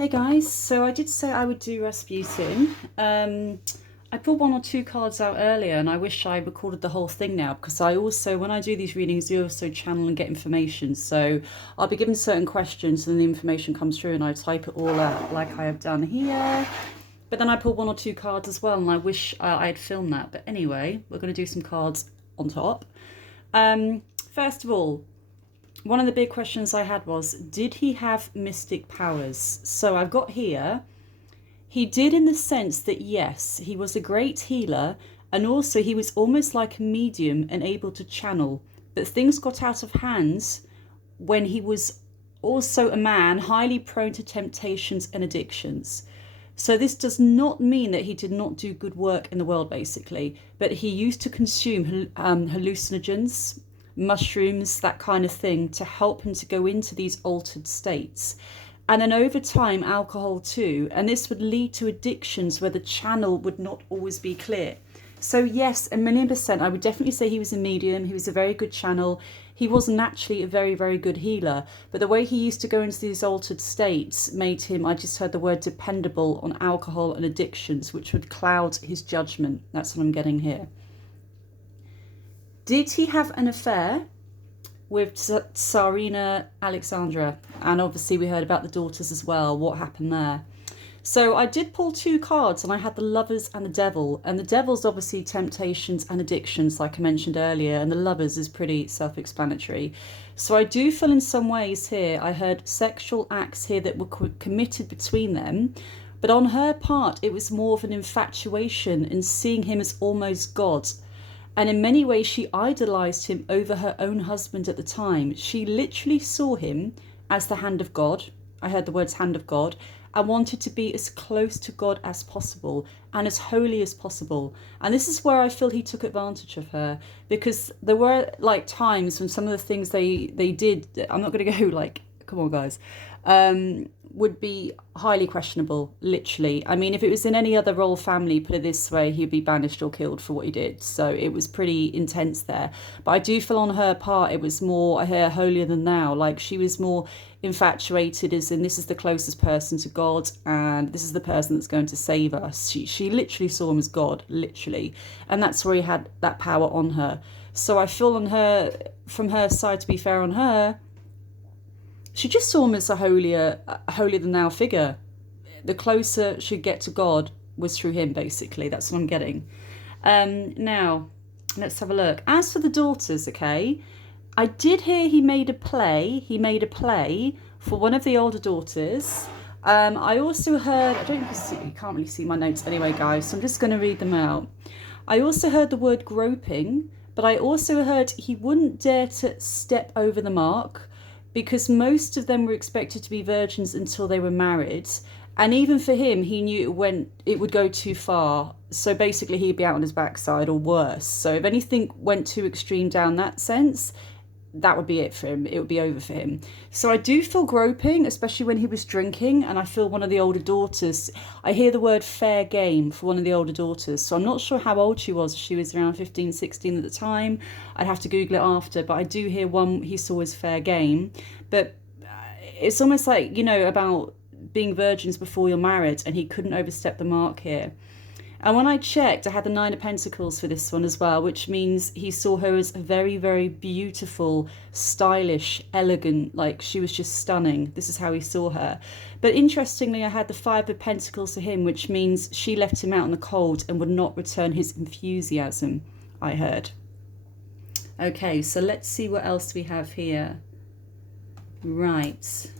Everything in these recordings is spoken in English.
Hey guys, so I did say I would do Rasputin. I pulled one or two cards out earlier and I wish I recorded the whole thing now because I also, when I do these readings, you also channel and get information. So I'll be given certain questions and the information comes through and I type it all out like I have done here. But then I pulled one or two cards as well and I wish I had filmed that. But anyway, we're going to do some cards on top. First of all, one of the big questions I had was, did he have mystic powers? So I've got here, he did in the sense that yes, he was a great healer and also he was almost like a medium and able to channel. But things got out of hands when he was also a man highly prone to temptations and addictions. So this does not mean that he did not do good work in the world, basically, but he used to consume hallucinogens, mushrooms, that kind of thing, to help him to go into these altered states. And then over time, alcohol too. And this would lead to addictions where the channel would not always be clear. So yes, 1,000,000%, I would definitely say he was a medium. He was a very good channel. He was naturally a very, very good healer. But the way he used to go into these altered states made him, I just heard the word dependable on alcohol and addictions, which would cloud his judgment. That's what I'm getting here. Did he have an affair with Tsarina Alexandra? And obviously we heard about the daughters as well. What happened there? So I did pull two cards and I had the Lovers and the Devil. And the Devil's obviously temptations and addictions, like I mentioned earlier. And the Lovers is pretty self-explanatory. So I do feel in some ways here, I heard sexual acts here that were committed between them. But on her part, it was more of an infatuation and seeing him as almost God. And in many ways, she idolized him over her own husband at the time. She literally saw him as the hand of God. I heard the words hand of God, and wanted to be as close to God as possible and as holy as possible. And this is where I feel he took advantage of her, because there were like times when some of the things they did, I'm not going to go like, come on guys, would be highly questionable, literally. I mean, if it was in any other royal family, put it this way, he'd be banished or killed for what he did. So it was pretty intense there. But I do feel on her part, it was more, I hear, holier than thou. Like she was more infatuated as in, this is the closest person to God and this is the person that's going to save us. She literally saw him as God, literally. And that's where he had that power on her. So I feel on her, from her side, to be fair on her, she just saw him as a holier than thou figure. The closer she'd get to God was through him, basically. That's what I'm getting. Now, let's have a look. As for the daughters, okay, I did hear he made a play. He made a play for one of the older daughters. I also heard, I don't know if you can't really see my notes anyway, guys, so I'm just going to read them out. I also heard the word groping, but I also heard he wouldn't dare to step over the mark, because most of them were expected to be virgins until they were married. And even for him, he knew it would go too far. So basically he'd be out on his backside or worse. So if anything went too extreme down that sense, that would be it for him. It would be over for him. So I do feel groping, especially when he was drinking. And I feel one of the older daughters, I hear the word fair game for one of the older daughters. So I'm not sure how old she was. She was around 15, 16 at the time. I'd have to Google it after. But I do hear one he saw as fair game. But it's almost like, you know, about being virgins before you're married. And he couldn't overstep the mark here. And when I checked, I had the Nine of Pentacles for this one as well, which means he saw her as a very, very beautiful, stylish, elegant, like she was just stunning. This is how he saw her. But interestingly, I had the Five of Pentacles for him, which means she left him out in the cold and would not return his enthusiasm, I heard. Okay, so let's see what else we have here. Right.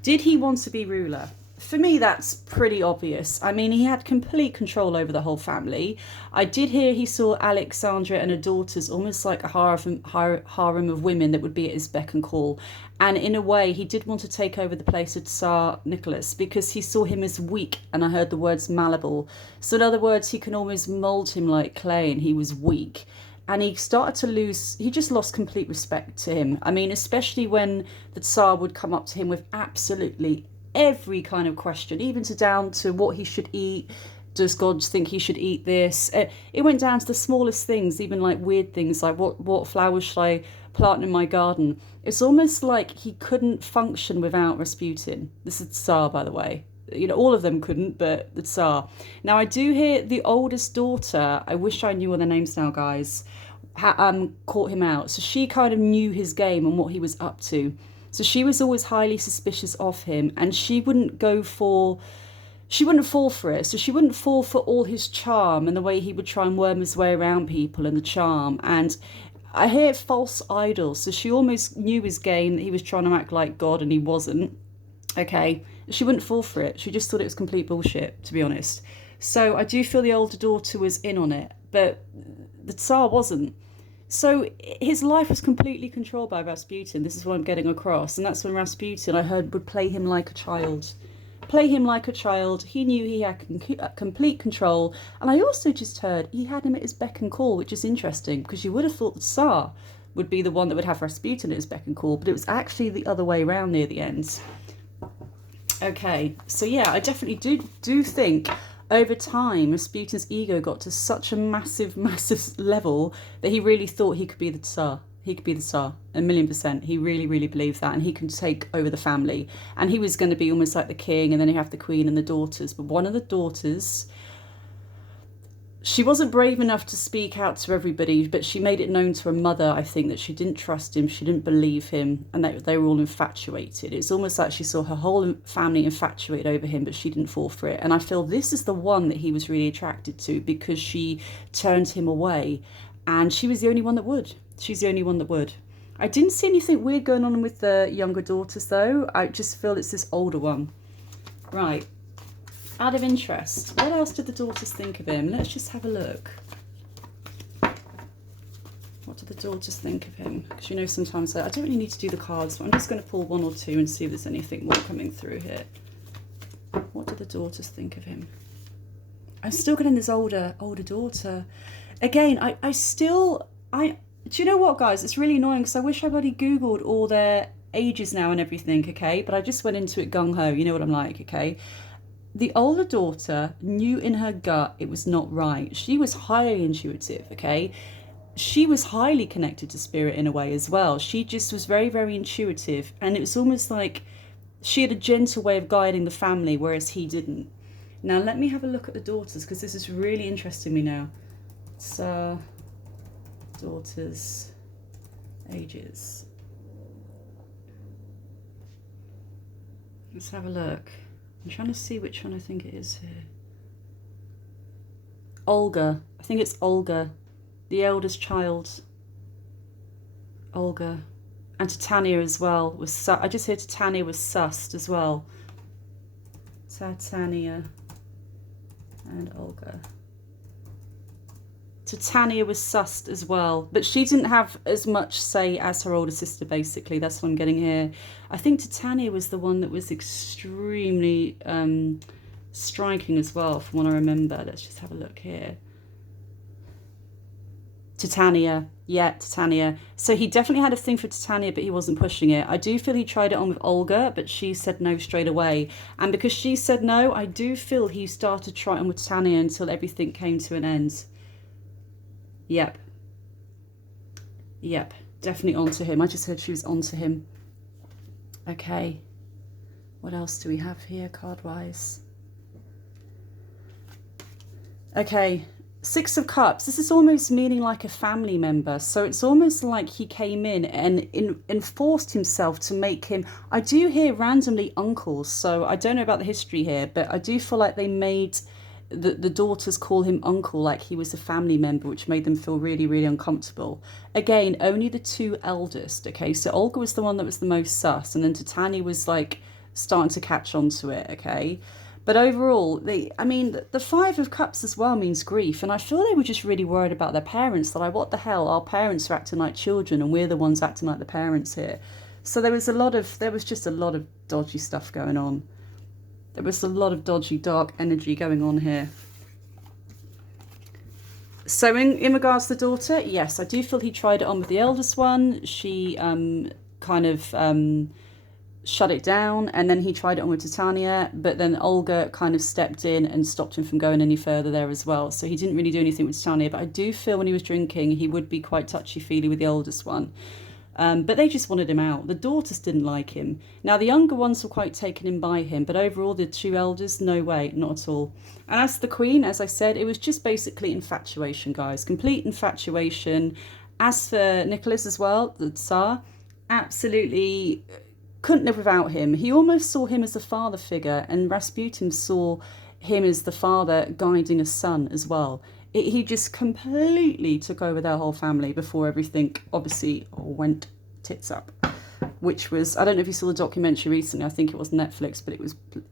Did he want to be ruler? For me, that's pretty obvious. I mean, he had complete control over the whole family. I did hear he saw Alexandra and her daughters almost like a harem of women that would be at his beck and call. And in a way, he did want to take over the place of Tsar Nicholas because he saw him as weak, and I heard the words malleable. So in other words, he can almost mold him like clay, and he was weak. And he started to lose, he just lost complete respect to him. I mean, especially when the Tsar would come up to him with absolutely every kind of question, even down to what he should eat. Does God think he should eat this? It went down to the smallest things, even like weird things like what flowers should I planting my garden. It's almost like he couldn't function without Rasputin. This is Tsar, by the way. You know, all of them couldn't, but the Tsar. Now, I do hear the oldest daughter, I wish I knew all their names now, guys, caught him out. So she kind of knew his game and what he was up to. So she was always highly suspicious of him, and she wouldn't fall for it. So she wouldn't fall for all his charm and the way he would try and worm his way around people and the charm. And I hear false idols. So she almost knew his game, that he was trying to act like God and he wasn't. Okay. She wouldn't fall for it. She just thought it was complete bullshit, to be honest. So I do feel the older daughter was in on it, but the Tsar wasn't. So his life was completely controlled by Rasputin. This is what I'm getting across. And that's when Rasputin, I heard, would play him like a child. Play him like a child. He knew he had complete control. And I also just heard he had him at his beck and call, which is interesting, because you would have thought the Tsar would be the one that would have Rasputin at his beck and call, but it was actually the other way around near the end. Okay, so yeah, I definitely do think over time Rasputin's ego got to such a massive level that he really thought he could be the Tsar. He could be the Tsar, 1,000,000%. He really believed that, and he could take over the family. And he was going to be almost like the king, and then you have the queen and the daughters. But one of the daughters, she wasn't brave enough to speak out to everybody, but she made it known to her mother, I think, that she didn't trust him, she didn't believe him, and that they were all infatuated. It's almost like she saw her whole family infatuated over him, but she didn't fall for it. And I feel this is the one that he was really attracted to, because she turned him away, and she was the only one that would. She's the only one that would. I didn't see anything weird going on with the younger daughters, though. I just feel it's this older one. Right. Out of interest, what else did the daughters think of him? Let's just have a look. What do the daughters think of him? Because you know sometimes I don't really need to do the cards, but I'm just going to pull one or two and see if there's anything more coming through here. What do the daughters think of him? I'm still getting this older daughter. Again, do you know what, guys? It's really annoying because I wish I bloody Googled all their ages now and everything, okay? But I just went into it gung-ho. You know what I'm like, okay? The older daughter knew in her gut it was not right. She was highly intuitive, okay? She was highly connected to spirit in a way as well. She just was very intuitive. And it was almost like she had a gentle way of guiding the family, whereas he didn't. Now, let me have a look at the daughters, because this is really interesting me now. So, daughters' ages. Let's have a look. I'm trying to see which one I think it is here. Olga. I think it's Olga. The eldest child. Olga. And Titania as well. I just heard Titania was sussed as well. Titania and Olga. Titania was sussed as well, but she didn't have as much say as her older sister, basically. That's what I'm getting here. I think Titania was the one that was extremely striking as well, from what I remember. Let's just have a look here. Titania. Yeah, Titania. So he definitely had a thing for Titania, but he wasn't pushing it. I do feel he tried it on with Olga, but she said no straight away. And because she said no, I do feel he started trying with Titania until everything came to an end. Yep, definitely onto him. I just heard she was onto him. Okay, what else do we have here card-wise? Okay, Six of Cups. This is almost meaning like a family member. So it's almost like he came in and enforced himself to make him... I do hear randomly uncles, so I don't know about the history here, but I do feel like they made... The daughters call him uncle, like he was a family member, which made them feel really uncomfortable. Again, only the two eldest, okay? So Olga was the one that was the most sus, and then Titania was like starting to catch on to it, okay? But overall, the Five of Cups as well means grief, and I feel they were just really worried about their parents, that what the hell, our parents are acting like children and we're the ones acting like the parents here. So there was just a lot of dodgy stuff going on. There was a lot of dodgy, dark energy going on here. So in regards to the daughter, yes, I do feel he tried it on with the eldest one. She kind of shut it down, and then he tried it on with Titania, but then Olga kind of stepped in and stopped him from going any further there as well. So he didn't really do anything with Titania, but I do feel when he was drinking, he would be quite touchy-feely with the oldest one. But they just wanted him out. The daughters didn't like him. Now, the younger ones were quite taken in by him, but overall, the two elders, no way, not at all. And as the Queen, as I said, it was just basically infatuation, guys. Complete infatuation. As for Nicholas as well, the Tsar, absolutely couldn't live without him. He almost saw him as a father figure, and Rasputin saw him as the father guiding a son as well. He just completely took over their whole family before everything obviously went tits up, which was, I don't know if you saw the documentary recently, I think it was Netflix, but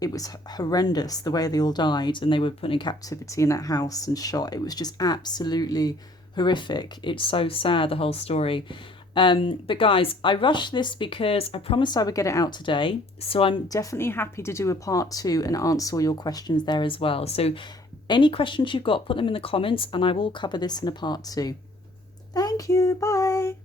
it was horrendous the way they all died, and they were put in captivity in that house and shot. It was just absolutely horrific. It's so sad, the whole story. But guys, I rushed this because I promised I would get it out today, so I'm definitely happy to do a part 2 and answer all your questions there as well. So any questions you've got, put them in the comments and I will cover this in a part 2. Thank you. Bye.